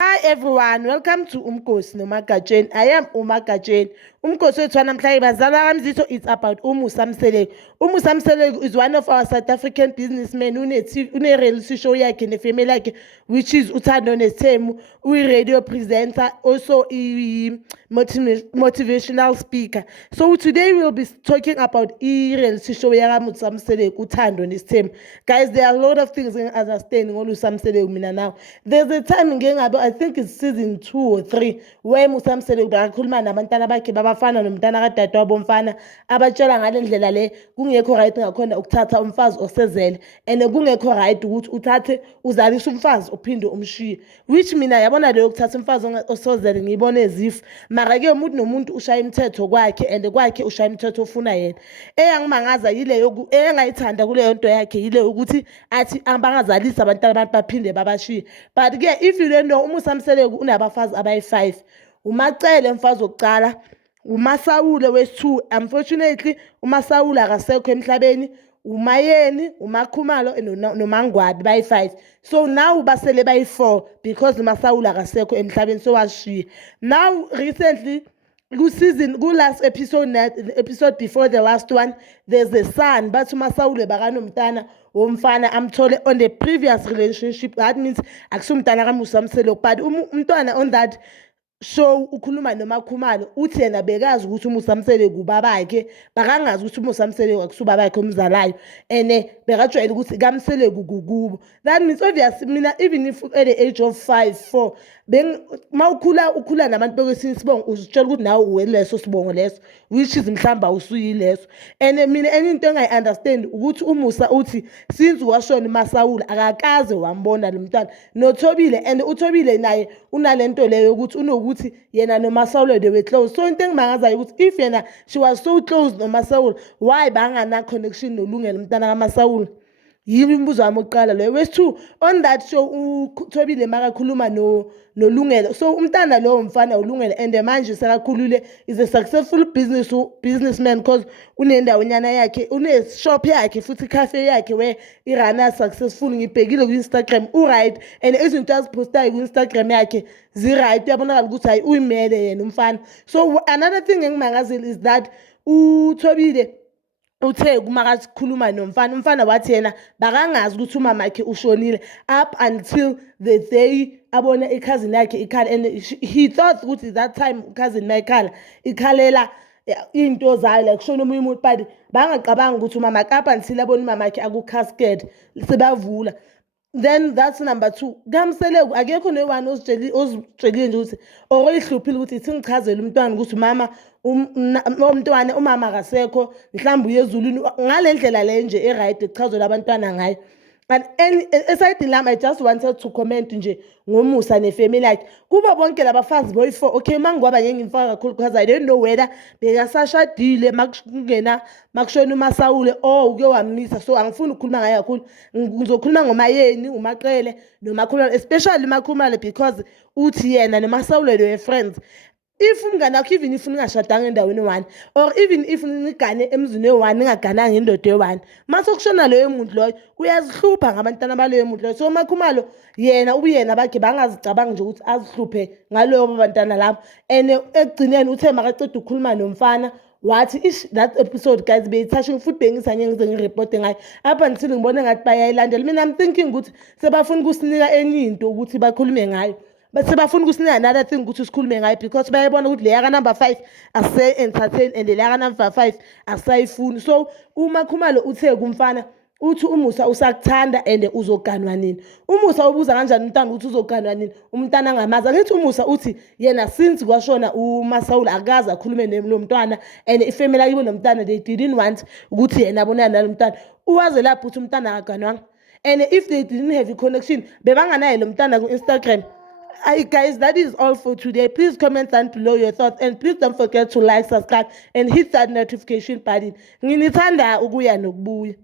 Hi everyone, welcome to Umkosi noMagatshen. I am uMagatshen. Umkosi wethu namhlanje bazalwa kamzitho it's about Musa Mseleku. Musa Mseleku is one of our South African businessmen une-reality show yakhe nefamily yakhe which is Uthando nesthembu, uyi-radio presenter, also motivational speaker. So today we'll be talking about reality show yaka Musa Mseleku, Uthando nesthembu. Guys, there are a lot of things I understand on Musa Mseleku mina now. There's a time I think it's season 2 or 3 where Musa Mseleku bakakhuluma nabantwana bakhe babafana nomntana kadade wabo mfana abatshela ngale ndlela le kungekho right ngakhona ukuthatha umfazi osezele and kungekho right ukuthi uthathe uzalise umfazi uphinde umshiye, which mina yabona leyo ukuthatha umfazi osezele ngiyibona ezif mara ke umuntu nomuntu ushaya imithetho kwakhe and kwakhe ushaya imithetho ofuna yena. Eyangimangaza yileyo engayithanda kuleyo nto yakhe yileyo ukuthi athi abangazalisa abantwana abantu baphinde babashiye. But ke if you don't know, uMusa Mseleku unabafazi abayi-5. uMacele umfazi wokuqala, uMasawule wesi-2. Unfortunately uMasawule akasekho emhlabeni, uMayeni, uMakhumalo noMangwabi bayi-5. So now basele bayi-4 because uMasawule akasekho emhlabeni so washiya. Now recently last episode before the last one, there's a son but uMasawule bakanomntana womfana amthole on the previous relationship. That means akusumntana kaMusa Mseleku, but umntwana on that show ukhuluma noMakhumalo uthi yena bekazi ukuthi uMusa Mseleku ubabakhe, bakangazi ukuthi uMusa Mseleku akusubabakhe omzalayo ene bekajwayele ukuthi kaMseleku kukubo. That means obviously mina even if at the age of 5-4 ukhula nabantu bekwesinye isibongo uzitshela ukuthi nawe uweleso sibongo leso which is mhlamba usuyileso. And mina enye into engayi-understand ukuthi uMusa uthi since washona uMasawule akakaze wambona lo mntwana noThobile, and uThobile naye unalento leyo ukuthi unokuthi yena noMasawule they were close. So into engimangazayo ukuthi if yena she was so close noMasawule, why bangana connection noLungelo umntana kaMasawule? Yimi umbuzo wami oqala leyo. Wesi-2, on that show uThobile makakhuluma noLungelo, so umntana lo mfana uLungelo and manje sekakhulule is a successful businessman because unendawonyana yakhe, une-shop yakhe futhi cafe yakhe where irana successful. Ngibhekile ku-Instagram right and izinto aziphostayo ku-Instagram yakhe zi-right, uyabonakala ukuthi hayi uyimele yena umfana. So another thing engimangazile is that uThobile uthe kumakakhuluma nomfana, umfana wathi yena bakangazi ukuthi umamakhe ushonile up until the day abona i-cousin yakhe ikhala, and he thought ukuthi that time cousin mayikhala ikhalela into zayo like kushona omunye umuntu, but bangaqabanga ukuthi umamakhe up until abona umamakhe aku-cascade sebavula. Then that's number 2. kaMseleku akekho no-one ozitshelile nje ukuthi or oyihluphile ukuthi ithi ngichazele umntwana ukuthi mama umntwana umama akasekho mhlawumbe uye ezulwini ngale ndlela le nje e-right echazela abantwana ngayo. And aside lami I just wanted to comment nje ngoMusa nefamily yakhe kuba bonke labafazi boyi-4. Okay, mangwaba ngengimfaka kakhulu because I don't know whether bekasashadile makushona uMasawule or uke wamisa, so angifuni ukukhuluma ngayo kakhulu. Ngizokhuluma ngoMayeni, uMaqele noMakhumalo, especially uMakhumalo because uthi yena noMasawule they were friends. If umngane wakho even if ningashadanga endaweni one or even if nigane emzini one ningagananga indoda eone, mase kushona loyo muntu loyo uyazihlupha ngabantwana baleyo muntu loyo. So uMakhumalo yena ubuyena bakhe bangazicabanga nje ukuthi azihluphe ngaloyo bantwana labo, and ekugcineni uthe makaceda ukukhuluma nomfana wathi that episode guys beyithashing futhi bengisanye ngize ngireporte ngayo up until ngibone ngathi bayayilandela. Mina I'm thinking ukuthi sebafuna ukusinika enye into ukuthi bakhulume ngayo, but sebafuna ukusinika another thing ukuthi sikhulume ngayo because bayabona ukuthi leya ka number 5 ase-entertain and leya ka number 5 asayifuni. So uMakhumalo uthe kumfana uthi uMusa usakuthanda and uzoganwa nini. uMusa ubuza kanjani umntana ukuthi uzoganwa nini umntana angamazi. Angithi uMusa uthi yena since kwashona uMasawule akaze akhulume lo mntwana and ifamily yakhe nomntana they didn't want ukuthi yena abonane nalo mntana. Uwaze lapho ukuthi umntana akaganwanga, and if they didn't have a connection bebanganaye lo mntana ku-Instagram. Guys, that is all for today. Please comment down below your thoughts and please don't forget to like, subscribe and hit that notification button. Nginithanda ukuya nokubuya.